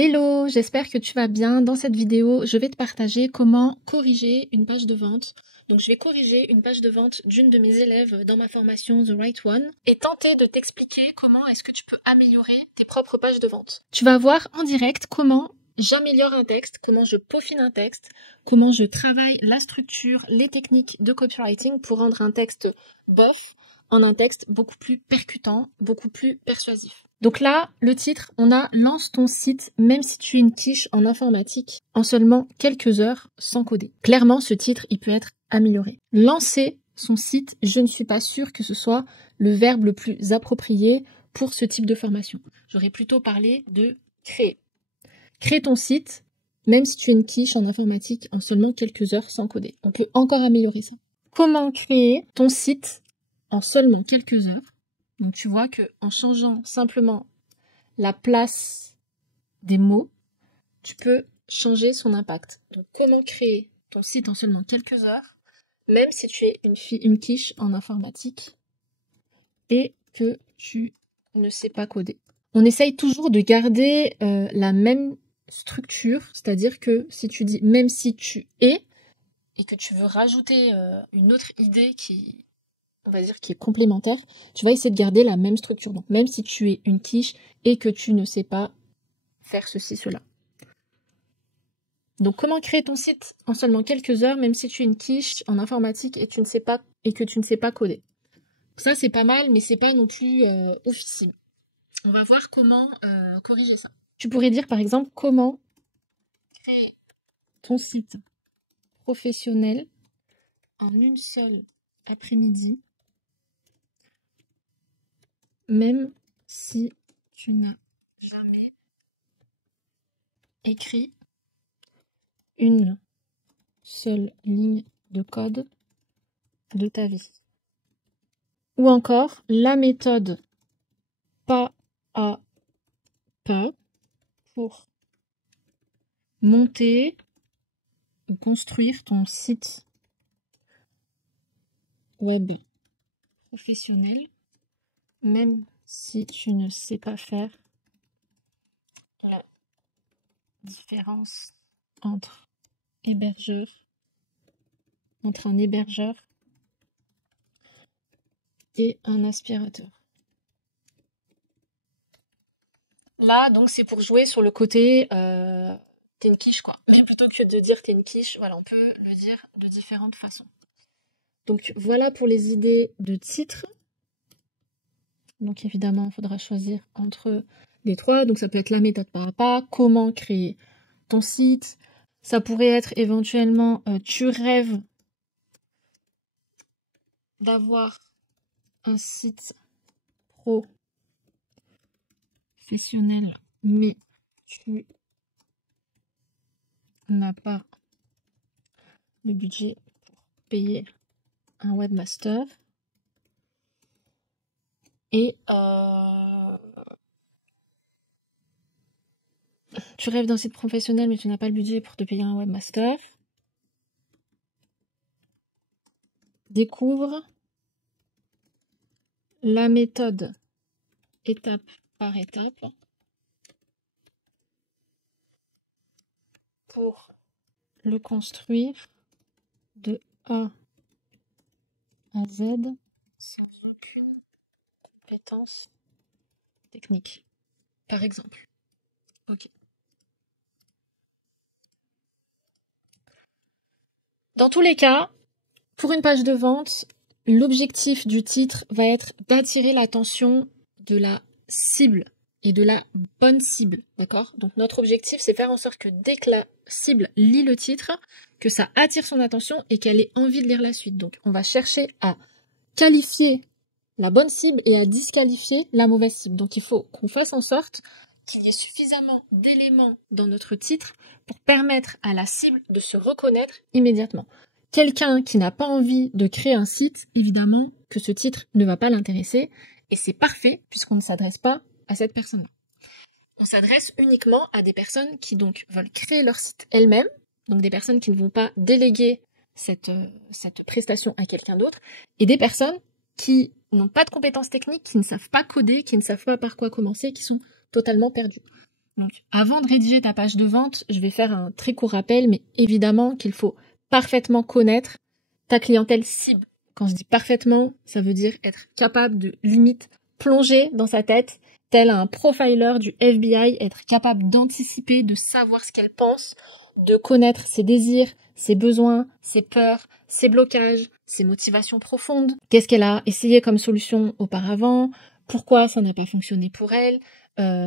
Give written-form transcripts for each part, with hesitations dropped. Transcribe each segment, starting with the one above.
Hello, j'espère que tu vas bien. Dans cette vidéo, je vais te partager comment corriger une page de vente. Donc, je vais corriger une page de vente d'une de mes élèves dans ma formation The Right One et tenter de t'expliquer comment est-ce que tu peux améliorer tes propres pages de vente. Tu vas voir en direct comment j'améliore un texte, comment je peaufine un texte, comment je travaille la structure, les techniques de copywriting pour rendre un texte bof en un texte beaucoup plus percutant, beaucoup plus persuasif. Donc là, le titre, on a « Lance ton site même si tu es une quiche en informatique en seulement quelques heures sans coder ». Clairement, ce titre, il peut être amélioré. Lancer son site, je ne suis pas sûre que ce soit le verbe le plus approprié pour ce type de formation. J'aurais plutôt parlé de créer. Crée ton site même si tu es une quiche en informatique en seulement quelques heures sans coder. On peut encore améliorer ça. Comment créer ton site en seulement quelques heures? Donc tu vois qu'en changeant simplement la place des mots, tu peux changer son impact. Donc comment créer ton site en seulement quelques heures, même si tu es une quiche en informatique et que tu ne sais pas coder. On essaye toujours de garder la même structure, c'est-à-dire que si tu dis même si tu es et que tu veux rajouter une autre idée qui est complémentaire, tu vas essayer de garder la même structure. Donc, même si tu es une quiche et que tu ne sais pas faire ceci, cela. Donc, comment créer ton site en seulement quelques heures, même si tu es une quiche en informatique et que tu ne sais pas coder. Ça, c'est pas mal, mais c'est pas non plus officiel. On va voir comment corriger ça. Tu pourrais dire, par exemple, comment créer ton site professionnel en une seule après-midi, même si tu n'as jamais écrit une seule ligne de code de ta vie. Ou encore, la méthode pas à pas pour monter ou construire ton site web professionnel, même si tu ne sais pas faire la différence entre un hébergeur et un aspirateur. Là, donc, c'est pour jouer sur le côté t'es une quiche, quoi. Mais plutôt que de dire t'es une quiche, voilà, on peut le dire de différentes façons. Donc, voilà pour les idées de titres. Donc, évidemment, il faudra choisir entre les trois. Donc, ça peut être la méthode pas à pas, comment créer ton site. Ça pourrait être éventuellement, tu rêves d'avoir un site professionnel, mais tu n'as pas le budget pour payer un webmaster. Et tu rêves d'un site professionnel, mais tu n'as pas le budget pour te payer un webmaster. Découvre la méthode étape par étape pour le construire de A à Z sans aucune compétence technique. Par exemple. Ok. Dans tous les cas, pour une page de vente, l'objectif du titre va être d'attirer l'attention de la cible et de la bonne cible, d'accord? Donc notre objectif, c'est faire en sorte que dès que la cible lit le titre, que ça attire son attention et qu'elle ait envie de lire la suite. Donc on va chercher à qualifier la bonne cible et à disqualifier la mauvaise cible. Donc il faut qu'on fasse en sorte qu'il y ait suffisamment d'éléments dans notre titre pour permettre à la cible de se reconnaître immédiatement. Quelqu'un qui n'a pas envie de créer un site, évidemment que ce titre ne va pas l'intéresser et c'est parfait puisqu'on ne s'adresse pas à cette personne-là. On s'adresse uniquement à des personnes qui donc veulent créer leur site elles-mêmes, donc des personnes qui ne vont pas déléguer cette prestation à quelqu'un d'autre, et des personnes qui n'ont pas de compétences techniques, qui ne savent pas coder, qui ne savent pas par quoi commencer, qui sont totalement perdues. Donc, avant de rédiger ta page de vente, je vais faire un très court rappel, mais évidemment qu'il faut parfaitement connaître ta clientèle cible. Quand je dis parfaitement, ça veut dire être capable de limite plonger dans sa tête, tel un profiler du FBI, être capable d'anticiper, de savoir ce qu'elle pense, de connaître ses désirs, ses besoins, ses peurs, ses blocages, ses motivations profondes. Qu'est-ce qu'elle a essayé comme solution auparavant? Pourquoi ça n'a pas fonctionné pour elle?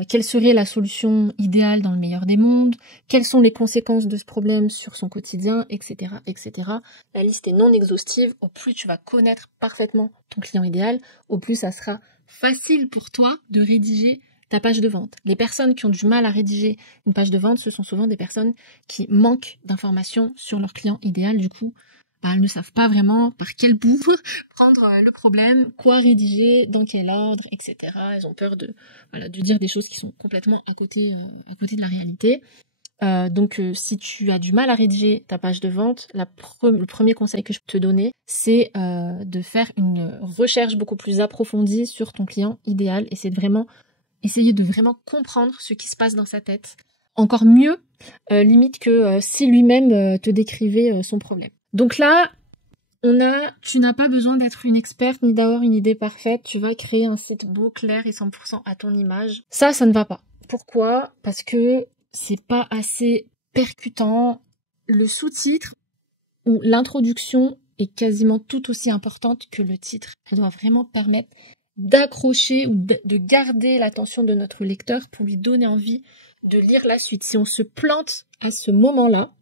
Quelle serait la solution idéale dans le meilleur des mondes? Quelles sont les conséquences de ce problème sur son quotidien, etc., etc. La liste est non exhaustive. Au plus tu vas connaître parfaitement ton client idéal, au plus ça sera facile pour toi de rédiger ta page de vente. Les personnes qui ont du mal à rédiger une page de vente, ce sont souvent des personnes qui manquent d'informations sur leur client idéal. Du coup, elles ne savent pas vraiment par quel bout prendre le problème, quoi rédiger, dans quel ordre, etc. Elles ont peur de dire des choses qui sont complètement à côté de la réalité. Donc, si tu as du mal à rédiger ta page de vente, le premier conseil que je peux te donner, c'est de faire une recherche beaucoup plus approfondie sur ton client idéal et c'est de vraiment essayer de vraiment comprendre ce qui se passe dans sa tête. Encore mieux, limite que si lui-même te décrivait son problème. Donc là, tu n'as pas besoin d'être une experte ni d'avoir une idée parfaite. Tu vas créer un site beau, clair et 100% à ton image. Ça ne va pas. Pourquoi? Parce que c'est pas assez percutant. Le sous-titre ou l'introduction est quasiment tout aussi importante que le titre. Elle doit vraiment permettre d'accrocher ou de garder l'attention de notre lecteur pour lui donner envie de lire la suite. Si on se plante à ce moment-là,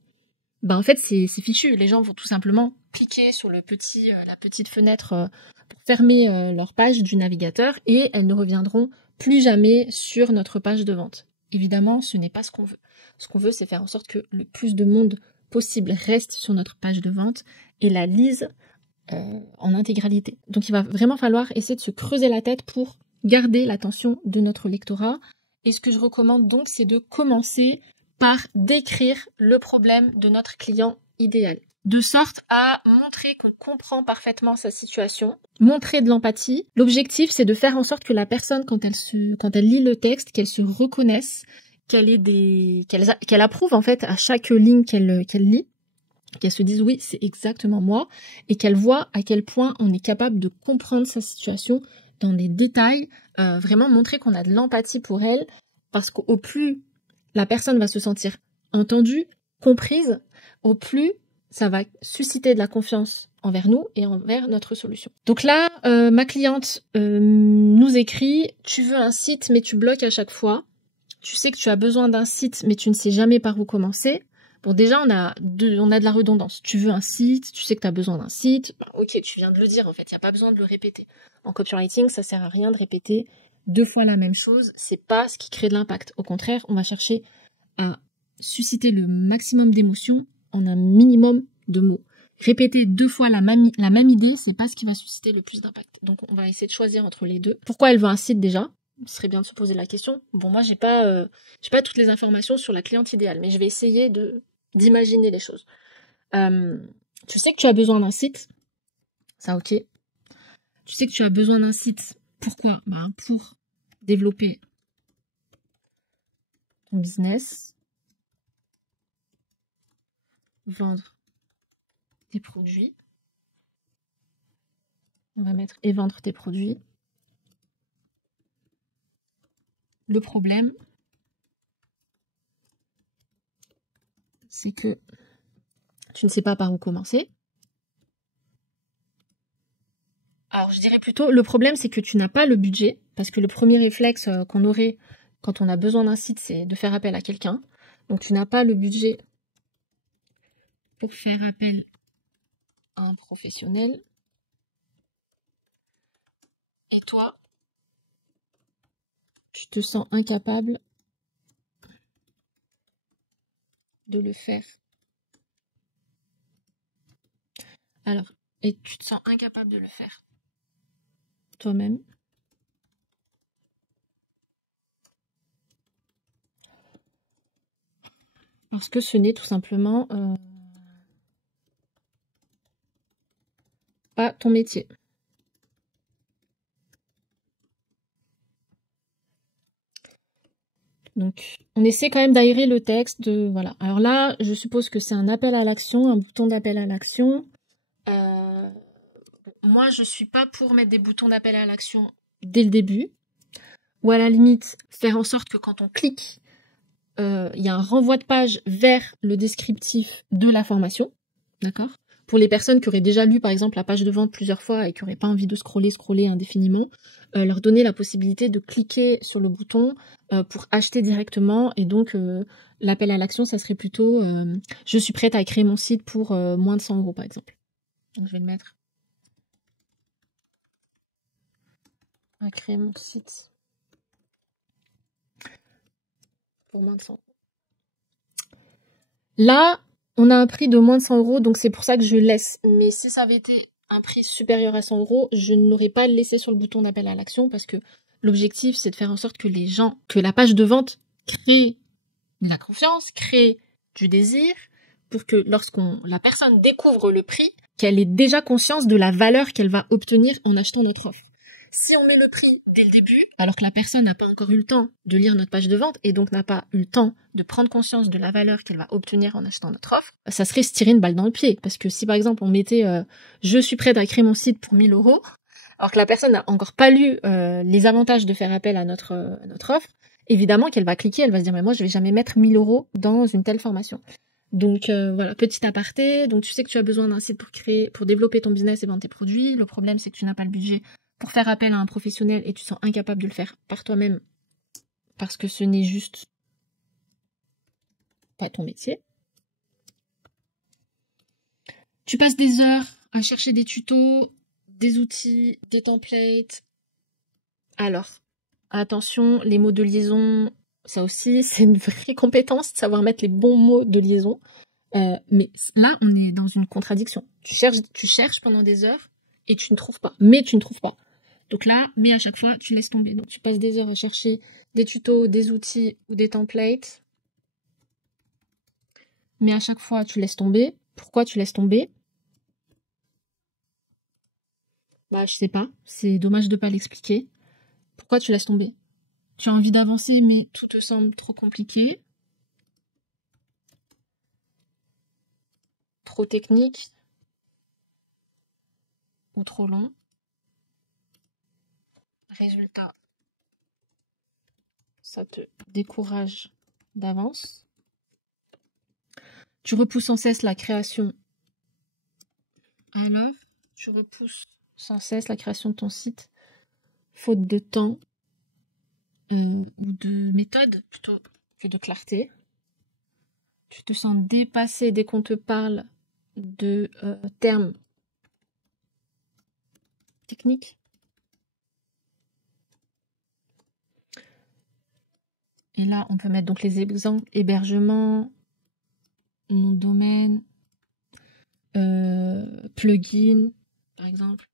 en fait c'est fichu. Les gens vont tout simplement cliquer sur la petite fenêtre pour fermer leur page du navigateur et elles ne reviendront plus jamais sur notre page de vente. Évidemment, ce n'est pas ce qu'on veut. Ce qu'on veut, c'est faire en sorte que le plus de monde possible reste sur notre page de vente et la lise en intégralité. Donc il va vraiment falloir essayer de se creuser la tête pour garder l'attention de notre lectorat. Et ce que je recommande donc, c'est de commencer par décrire le problème de notre client idéal. De sorte à montrer qu'on comprend parfaitement sa situation, montrer de l'empathie. L'objectif, c'est de faire en sorte que la personne, quand elle lit le texte, qu'elle se reconnaisse, qu'elle approuve en fait à chaque ligne qu'elle lit, qu'elle se dise oui, c'est exactement moi, et qu'elle voit à quel point on est capable de comprendre sa situation dans les détails, vraiment montrer qu'on a de l'empathie pour elle, parce qu'au plus la personne va se sentir entendue, comprise, au plus ça va susciter de la confiance envers nous et envers notre solution. Donc là, ma cliente nous écrit « Tu veux un site mais tu bloques à chaque fois. Tu sais que tu as besoin d'un site mais tu ne sais jamais par où commencer. » Bon, déjà, on a de la redondance. Tu veux un site, tu sais que tu as besoin d'un site. Ok, tu viens de le dire, en fait. Il n'y a pas besoin de le répéter. En copywriting, ça sert à rien de répéter 2 fois la même chose. C'est pas ce qui crée de l'impact. Au contraire, on va chercher à susciter le maximum d'émotions en un minimum de mots. Répéter 2 fois la même idée, c'est pas ce qui va susciter le plus d'impact. Donc, on va essayer de choisir entre les deux. Pourquoi elle veut un site déjà? Ce serait bien de se poser la question. Bon, moi, j'ai pas toutes les informations sur la cliente idéale, mais je vais essayer d'imaginer les choses. Tu sais que tu as besoin d'un site, ça ok. Tu sais que tu as besoin d'un site, pourquoi? Pour développer ton business, vendre tes produits. On va mettre et vendre tes produits. Le problème, c'est que tu ne sais pas par où commencer. Alors, je dirais plutôt, le problème, c'est que tu n'as pas le budget, parce que le premier réflexe qu'on aurait quand on a besoin d'un site, c'est de faire appel à quelqu'un. Donc, tu n'as pas le budget pour faire appel à un professionnel. Et toi, tu te sens incapable de le faire. Alors, et tu te sens incapable de le faire toi-même. Parce que ce n'est tout simplement pas ton métier. Donc Donc, on essaie quand même d'aérer le texte. Voilà. Alors là, je suppose que c'est un appel à l'action, un bouton d'appel à l'action. Moi, je suis pas pour mettre des boutons d'appel à l'action dès le début. Ou à la limite, faire en sorte que quand on clique, il y a un renvoi de page vers le descriptif de la formation. D'accord ? Pour les personnes qui auraient déjà lu, par exemple, la page de vente plusieurs fois et qui n'auraient pas envie de scroller indéfiniment, leur donner la possibilité de cliquer sur le bouton pour acheter directement. Et donc, l'appel à l'action, ça serait plutôt « Je suis prête à créer mon site pour moins de 100 €, par exemple. » Donc, je vais le mettre. À créer mon site pour moins de 100 €. Là, on a un prix de moins de 100 €, donc c'est pour ça que je laisse. Mais si ça avait été un prix supérieur à 100 €, je n'aurais pas laissé sur le bouton d'appel à l'action parce que l'objectif, c'est de faire en sorte que les gens, que la page de vente crée de la confiance, crée du désir, pour que la personne découvre le prix, qu'elle ait déjà conscience de la valeur qu'elle va obtenir en achetant notre offre. Si on met le prix dès le début, alors que la personne n'a pas encore eu le temps de lire notre page de vente et donc n'a pas eu le temps de prendre conscience de la valeur qu'elle va obtenir en achetant notre offre, ça serait se tirer une balle dans le pied. Parce que si par exemple on mettait je suis prête à créer mon site pour 1000 €, alors que la personne n'a encore pas lu les avantages de faire appel à notre offre, évidemment qu'elle va cliquer, elle va se dire mais moi je vais jamais mettre 1000 € dans une telle formation. Donc voilà, petit aparté, donc tu sais que tu as besoin d'un site pour développer ton business et vendre tes produits. Le problème c'est que tu n'as pas le budget pour faire appel à un professionnel et tu te sens incapable de le faire par toi-même parce que ce n'est juste pas ton métier. Tu passes des heures à chercher des tutos, des outils, des templates. Alors, attention, les mots de liaison, ça aussi, c'est une vraie compétence de savoir mettre les bons mots de liaison. Mais là, on est dans une contradiction. Tu cherches pendant des heures et tu ne trouves pas. Mais tu ne trouves pas. Donc là, mais à chaque fois, tu laisses tomber. Donc tu passes des heures à chercher des tutos, des outils ou des templates. Mais à chaque fois, tu laisses tomber. Pourquoi tu laisses tomber? Bah, je sais pas. C'est dommage de pas l'expliquer. Pourquoi tu laisses tomber? Tu as envie d'avancer, mais tout te semble trop compliqué. Trop technique. Ou trop long. Résultat, ça te décourage d'avance. Tu repousses sans cesse la création. Alors, tu repousses sans cesse la création de ton site, faute de temps ou de méthode plutôt que de clarté. Tu te sens dépassé dès qu'on te parle de termes techniques. Et là, on peut mettre donc les exemples hébergement, nom de domaine, plugin, par exemple.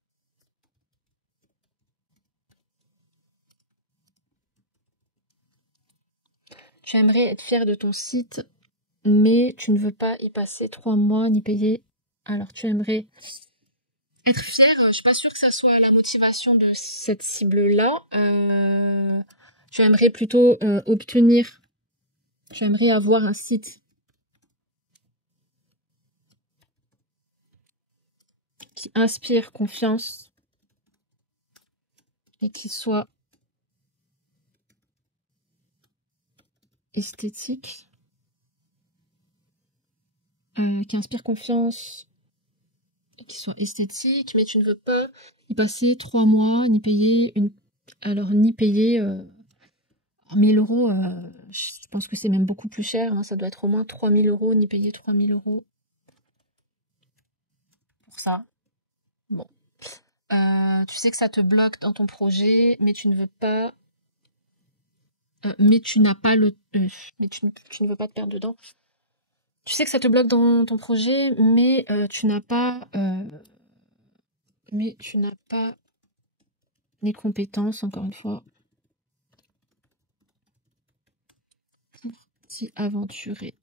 Tu aimerais être fier de ton site, mais tu ne veux pas y passer 3 mois ni payer. Alors tu aimerais être fier. Je suis pas sûre que ça soit la motivation de cette cible-là. Tu aimerais plutôt tu aimerais avoir un site qui inspire confiance et qui soit esthétique, qui inspire confiance et qui soit esthétique, mais tu ne veux pas y passer 3 mois, ni payer 1000 €, je pense que c'est même beaucoup plus cher, hein, ça doit être au moins 3000 €, ni payer 3000 € pour ça. Bon. Tu sais que ça te bloque dans ton projet, mais tu ne veux pas... mais tu n'as pas mais tu ne veux pas te perdre dedans. Tu sais que ça te bloque dans ton projet, mais tu n'as pas... les compétences, encore une fois, pour t'y aventurer.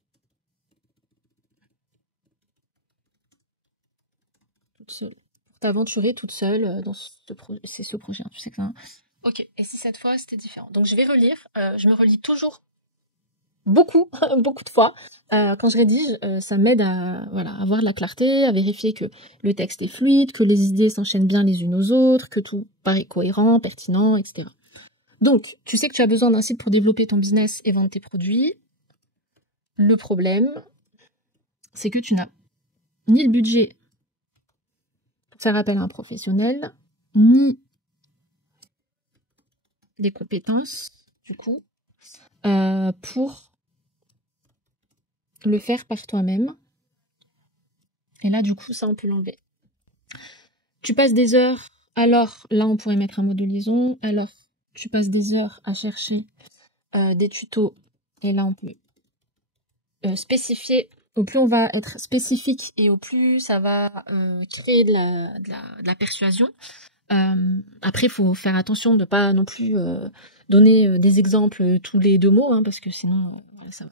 Toute seule. Pour t'aventurer toute seule dans ce projet. C'est ce projet, hein, tu sais que ça... Ok, et si cette fois c'était différent? Donc je vais relire, je me relis toujours beaucoup, beaucoup de fois. Quand je rédige, ça m'aide à avoir de la clarté, à vérifier que le texte est fluide, que les idées s'enchaînent bien les unes aux autres, que tout paraît cohérent, pertinent, etc. Donc, tu sais que tu as besoin d'un site pour développer ton business et vendre tes produits. Le problème, c'est que tu n'as ni le budget pour faire appel à un professionnel, ni les compétences, du coup, pour le faire par toi-même. Et là, du coup, ça, on peut l'enlever. Tu passes des heures, alors là, on pourrait mettre un mot de liaison. Alors, tu passes des heures à chercher des tutos. Et là, on peut spécifier. Au plus on va être spécifique et au plus ça va créer de la persuasion. Après, il faut faire attention de ne pas non plus donner des exemples tous les 2 mots, hein, parce que sinon, ça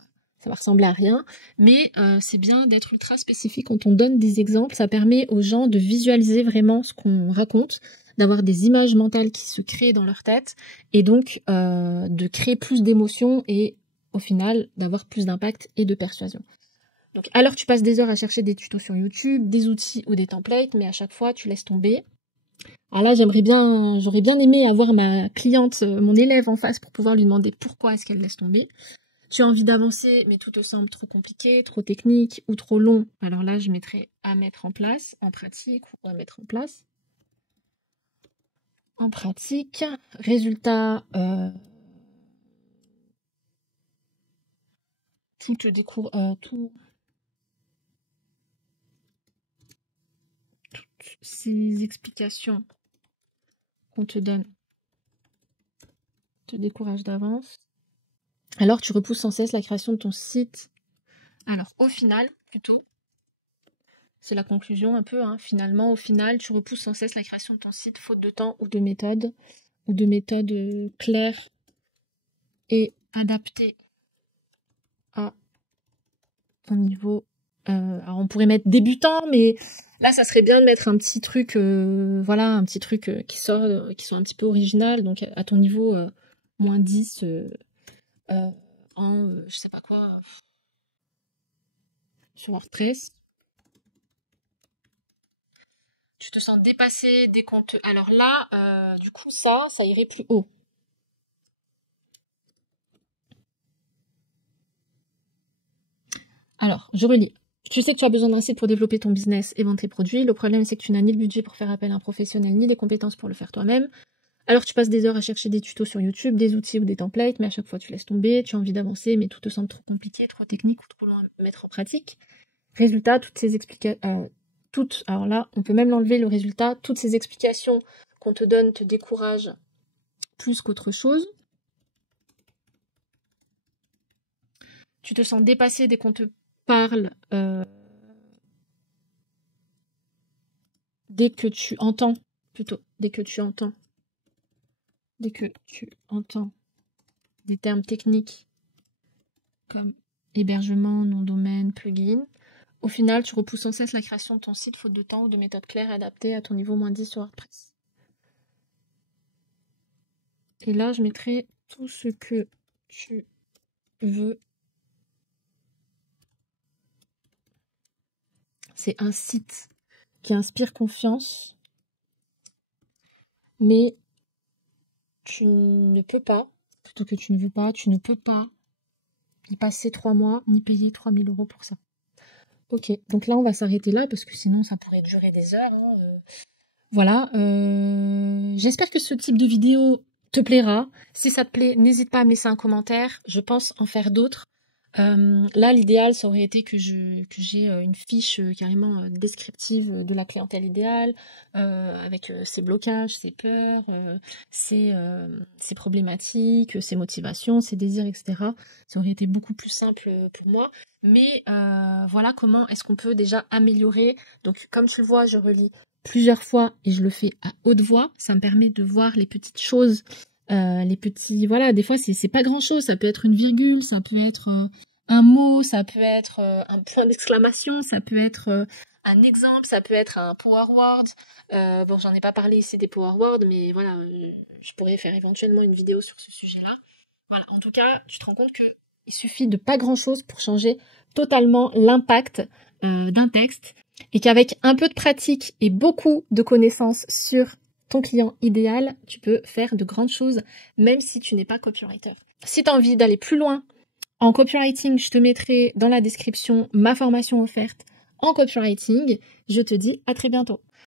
va ressembler à rien. Mais c'est bien d'être ultra spécifique quand on donne des exemples. Ça permet aux gens de visualiser vraiment ce qu'on raconte, d'avoir des images mentales qui se créent dans leur tête, et donc de créer plus d'émotions et au final d'avoir plus d'impact et de persuasion. Donc alors tu passes des heures à chercher des tutos sur YouTube, des outils ou des templates, mais à chaque fois tu laisses tomber. Alors là, j'aurais bien aimé avoir ma cliente, mon élève en face pour pouvoir lui demander pourquoi est-ce qu'elle laisse tomber. Tu as envie d'avancer, mais tout te semble trop compliqué, trop technique ou trop long. Alors là, je mettrais à mettre en place, en pratique ou à mettre en place. En pratique, résultat, toutes ces explications qu'on te donne te découragent d'avance. Alors tu repousses sans cesse la création de ton site. Alors au final, plutôt, c'est la conclusion un peu, hein. Finalement, au final, tu repousses sans cesse la création de ton site faute de temps ou de méthode claires et adaptées à ton niveau. Alors on pourrait mettre débutant, mais là ça serait bien de mettre un petit truc, qui sort, qui soit un petit peu original, donc à ton niveau -10 je sais pas quoi, sur WordPress. Tu te sens dépassé dès qu'on te... Alors là, du coup, ça irait plus haut. Alors, je relis. Tu sais que tu as besoin d'un site pour développer ton business et vendre tes produits. Le problème, c'est que tu n'as ni le budget pour faire appel à un professionnel, ni les compétences pour le faire toi-même. Alors, tu passes des heures à chercher des tutos sur YouTube, des outils ou des templates, mais à chaque fois, tu laisses tomber. Tu as envie d'avancer, mais tout te semble trop compliqué, trop technique ou trop loin à mettre en pratique. Résultat, toutes ces explications... alors là, on peut même l'enlever, le résultat. Toutes ces explications qu'on te donne te découragent plus qu'autre chose. Tu te sens dépassé dès qu'on te parle, dès que tu entends des termes techniques comme hébergement, nom de domaine, plugin. Au final, tu repousses sans cesse la création de ton site faute de temps ou de méthodes claires adaptées à ton niveau -10 sur WordPress. Et là, je mettrai tout ce que tu veux. C'est un site qui inspire confiance, mais tu ne peux pas y passer 3 mois, ni payer 3 000 € pour ça. Ok, donc là on va s'arrêter là parce que sinon ça pourrait durer des heures. Voilà, j'espère que ce type de vidéo te plaira. Si ça te plaît, n'hésite pas à me laisser un commentaire. Je pense en faire d'autres. Là, l'idéal, ça aurait été que j'ai une fiche carrément descriptive de la clientèle idéale, avec ses blocages, ses peurs, ses problématiques, ses motivations, ses désirs, etc. Ça aurait été beaucoup plus simple pour moi. Mais voilà comment est-ce qu'on peut déjà améliorer. Donc, comme tu le vois, je relis plusieurs fois et je le fais à haute voix. Ça me permet de voir les petites choses. Des fois c'est pas grand chose, ça peut être une virgule, ça peut être un mot, ça peut être un point d'exclamation, ça peut être un exemple, ça peut être un power word. Bon, j'en ai pas parlé ici des power words, mais voilà, je pourrais faire éventuellement une vidéo sur ce sujet-là. Voilà, en tout cas, tu te rends compte que Il suffit de pas grand-chose pour changer totalement l'impact d'un texte et qu'avec un peu de pratique et beaucoup de connaissances sur ton client idéal, tu peux faire de grandes choses, même si tu n'es pas copywriter. Si tu as envie d'aller plus loin en copywriting, je te mettrai dans la description ma formation offerte en copywriting. Je te dis à très bientôt.